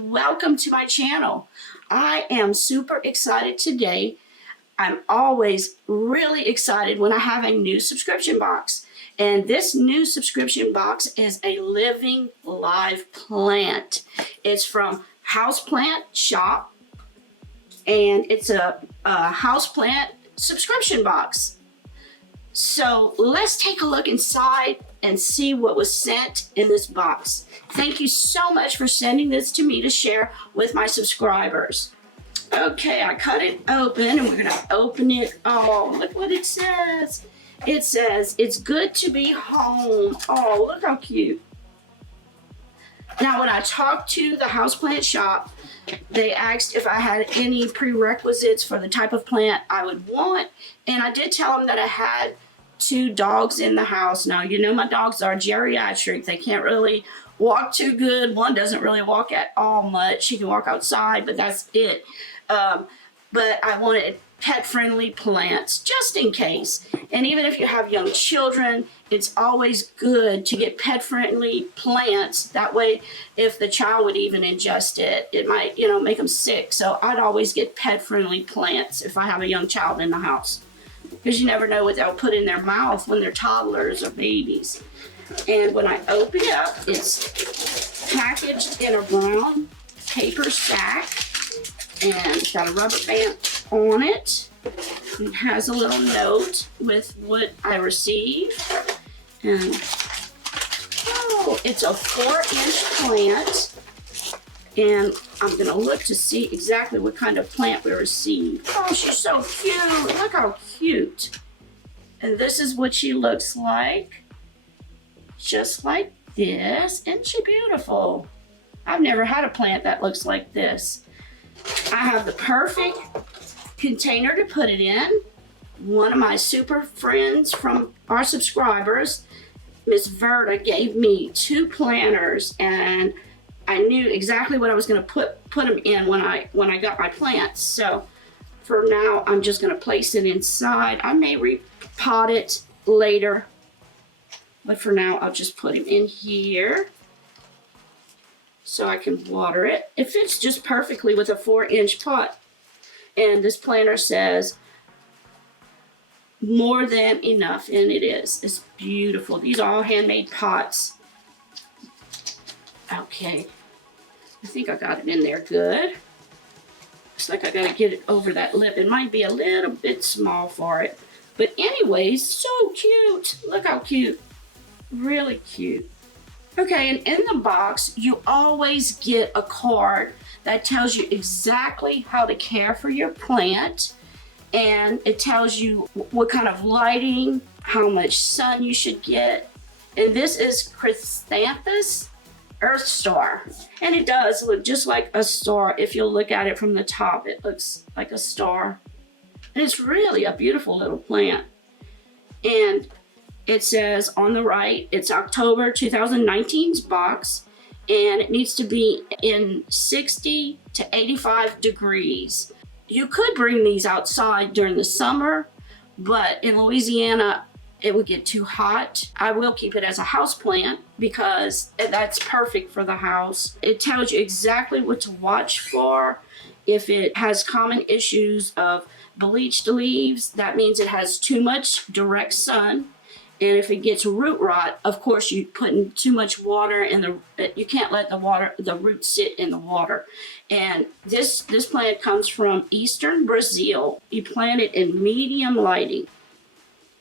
welcome to my channel. I am super excited today. I'm always really excited when I have a new subscription box. And this new subscription box is a living live plant. It's from Houseplant Shop, and it's a houseplant subscription box. So let's take a look inside and see what was sent in this box. Thank you so much for sending this to me to share with my subscribers. Okay, I cut it open and we're gonna open it. Oh, look what it says. It says, "It's good to be home." Oh, look how cute. Now, when I talked to the houseplant shop, they asked if I had any prerequisites for the type of plant I would want. And I did tell them that I had 2 dogs in the house. Now, you know my dogs are geriatric. They can't really walk too good. One doesn't really walk at all much. She can walk outside, but that's it. But I wanted pet-friendly plants just in case. And even if you have young children, it's always good to get pet-friendly plants. That way, if the child would even ingest it, it might, make them sick. So I'd always get pet-friendly plants if I have a young child in the house, because you never know what they'll put in their mouth when they're toddlers or babies. And when I open it up, it's packaged in a brown paper sack and got a rubber band on it. It has a little note with what I received. And oh, it's a 4-inch plant. And I'm gonna look to see exactly what kind of plant we received. Oh, she's so cute. Look how cute. And this is what she looks like. Just like this. Isn't she beautiful? I've never had a plant that looks like this. I have the perfect container to put it in. One of my super friends from our subscribers, Miss Verda, gave me 2 planters, and I knew exactly what I was going to put them in when I got my plants. So for now, I'm just going to place it inside. I may repot it later, but for now, I'll just put him in here so I can water it. It fits just perfectly with a 4-inch pot. And this planter says more than enough, and it is. It's beautiful. These are all handmade pots. Okay, I think I got it in there good. Looks like I gotta get it over that lip. It might be a little bit small for it. But anyways, so cute. Look how cute. Really cute. Okay, and in the box, you always get a card that tells you exactly how to care for your plant. And it tells you what kind of lighting, how much sun you should get. And this is Chrysanthus Earth Star. And it does look just like a star. If you'll look at it from the top, it looks like a star. And it's really a beautiful little plant. And it says on the right, it's October 2019's box, and it needs to be in 60 to 85 degrees. You could bring these outside during the summer, but in Louisiana, it would get too hot. I will keep it as a house plant because that's perfect for the house. It tells you exactly what to watch for. If it has common issues of bleached leaves, that means it has too much direct sun. And if it gets root rot, of course, you put in too much water in you can't let the roots sit in the water. And this plant comes from Eastern Brazil. You plant it in medium lighting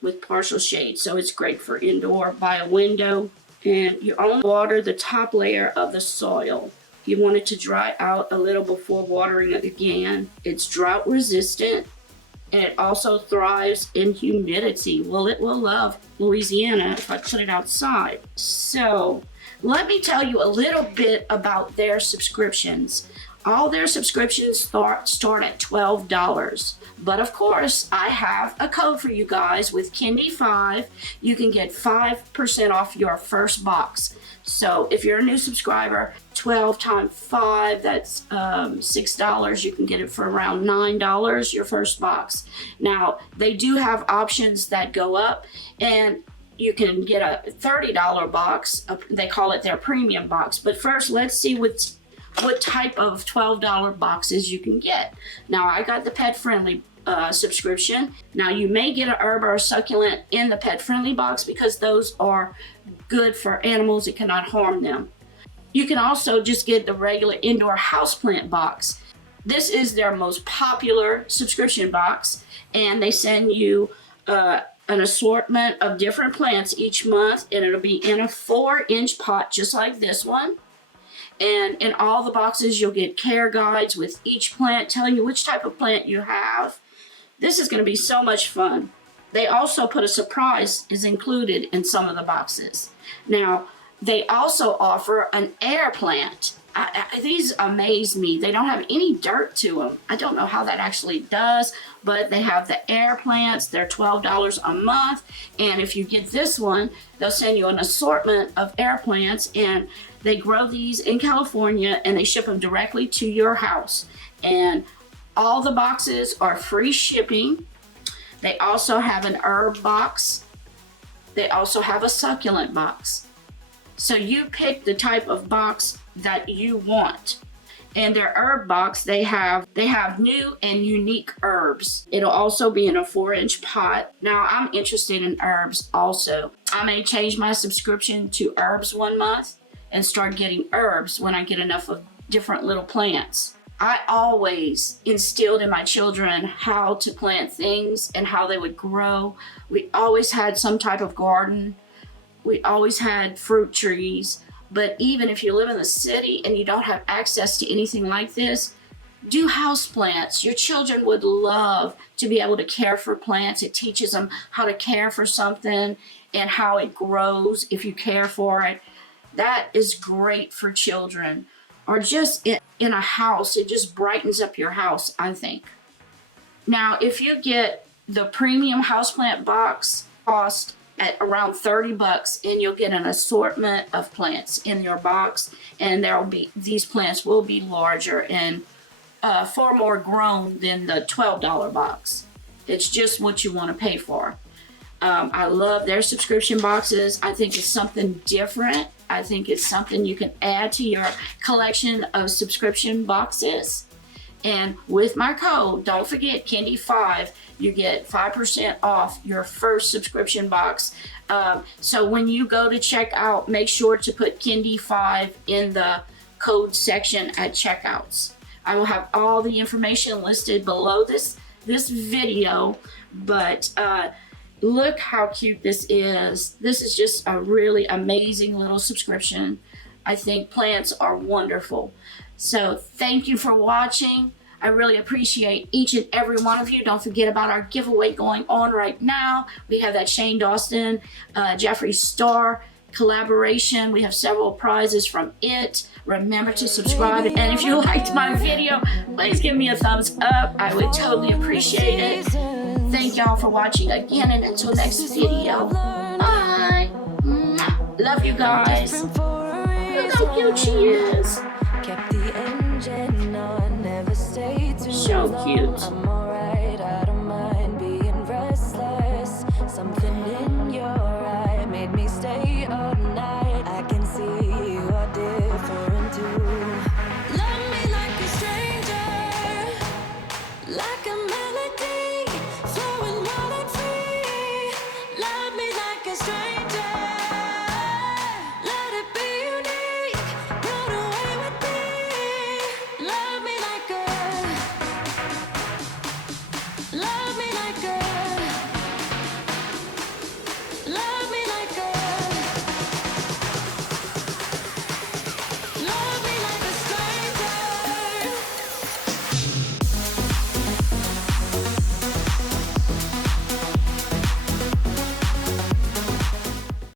with partial shade. So it's great for indoor by a window. And you only water the top layer of the soil. You want it to dry out a little before watering it again. It's drought resistant. And it also thrives in humidity. Well, it will love Louisiana if I put it outside. So let me tell you a little bit about their subscriptions. All their subscriptions start at $12. But of course, I have a code for you guys with Kendy5. You can get 5% off your first box. So if you're a new subscriber, 12 times 5, that's $6. You can get it for around $9, your first box. Now, they do have options that go up, and you can get a $30 box. They call it their premium box. But first, let's see what type of $12 boxes you can get. Now, I got the pet friendly subscription. Now, you may get an herb or a succulent in the pet friendly box because those are good for animals. It cannot harm them. You can also just get the regular indoor houseplant box. This is their most popular subscription box, and they send you an assortment of different plants each month, and it'll be in a 4-inch pot just like this one. And in all the boxes, you'll get care guides with each plant telling you which type of plant you have. This is going to be so much fun. They also put a surprise is included in some of the boxes. Now, they also offer an air plant. These amaze me. They don't have any dirt to them. I don't know how that actually does, but they have the air plants. They're $12 a month. And if you get this one, they'll send you an assortment of air plants, and they grow these in California and they ship them directly to your house. And all the boxes are free shipping. They also have an herb box. They also have a succulent box. So you pick the type of box that you want. In their herb box, they have new and unique herbs. It'll also be in a 4-inch pot. Now, I'm interested in herbs also. I may change my subscription to herbs one month and start getting herbs when I get enough of different little plants. I always instilled in my children how to plant things and how they would grow. We always had some type of garden. We always had fruit trees. But even if you live in the city and you don't have access to anything like this, do house plants. Your children would love to be able to care for plants. It teaches them how to care for something and how it grows if you care for it. That is great for children. Or just in a house, it just brightens up your house, I think. Now, if you get the premium houseplant box, cost at around $30, and you'll get an assortment of plants in your box, and these plants will be larger and far more grown than the $12 box. It's just what you want to pay for. I love their subscription boxes. I think it's something different. I think it's something you can add to your collection of subscription boxes. And with my code, don't forget Kendy5, you get 5% off your first subscription box. So when you go to checkout, make sure to put Kendy5 in the code section at checkouts. I will have all the information listed below this video, but look how cute this is. This is just a really amazing little subscription. I think plants are wonderful. So thank you for watching. I really appreciate each and every one of you. Don't forget about our giveaway going on right now. We have that Shane Dawson, Jeffree Star collaboration. We have several prizes from it. Remember to subscribe. And if you liked my video, please give me a thumbs up. I would totally appreciate it. Thank y'all for watching again, and until next video, bye. Love you guys. Look how cute she is. So cute.